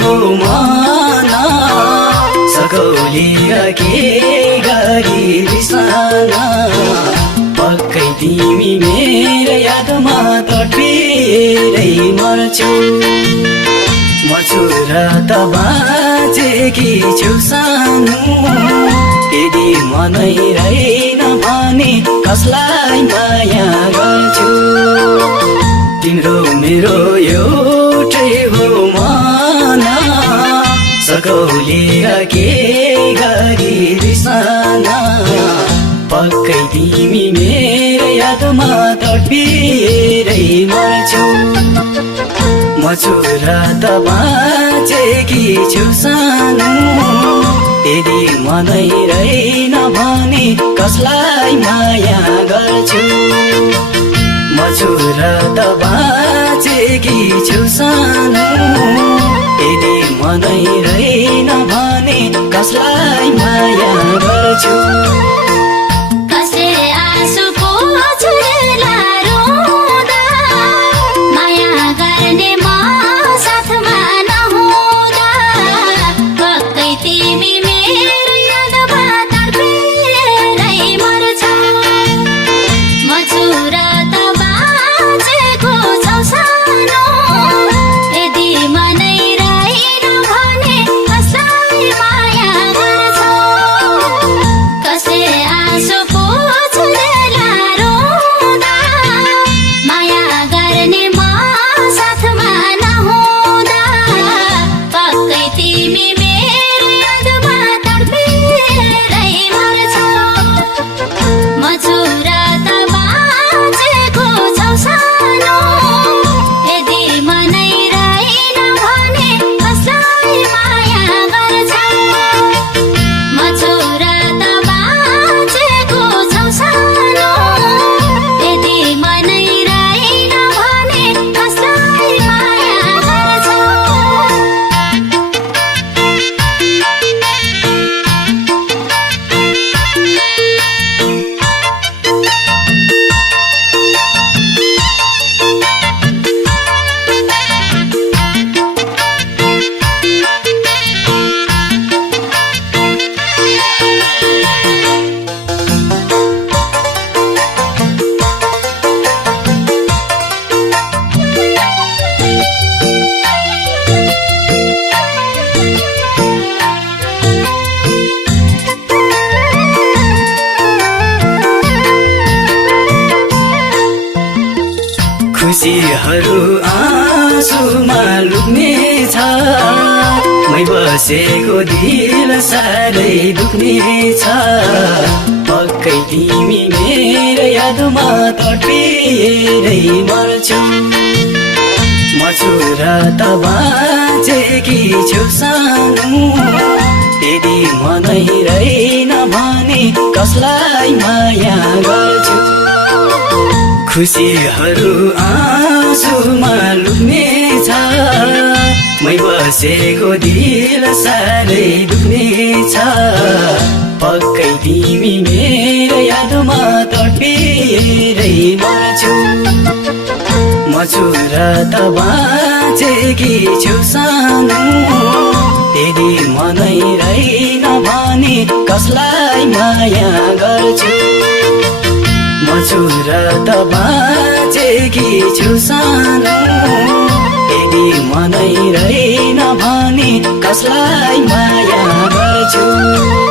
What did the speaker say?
हो मन सकौली के गरी बिसान पक्कै तिमी मेरो यादमा तडपिरै मर्छौ म छु र त बाँचेकी छु सानो यदि मनै रहेन भने कसलाई माया गर्छु तिम्रो मेरो एउटै हो मन सकौली के गरी बिसाना पक्कै तिमी मेरो यादमा तडपिरै मर्छौ म छु र त बाँचेकी छु सानो यदि मनै रहेन भने कसलाई माया गर्छु म छु र त बाँचेकी छु सानो यदि मनै रहेन भने कसलाई माया गर्छु खुसीहरू आँसुमा लुक्ने छ मै बसेको दिल साह्रै दुख्ने छ पक्कै तिमी मेरो यादमा तडपिरै मर्छौ म छु र त बाँचेकी छु सानो यदि मनै रहेन भने कसलाई माया गर्छु खुसीहरू आँसुमा लुक्ने छ मै बसेको दिल साह्रै दुख्ने छ पक्कै तिमी मेरो यादमा तडपिरै मर्छौ म छु र त बाँचेकी छु सानो यदि मनै रहेन भने कसलाई माया गर्छु म छु र त बाँचेकी छु सानो यदि मनै रहेन भने कसलाई माया गर्छु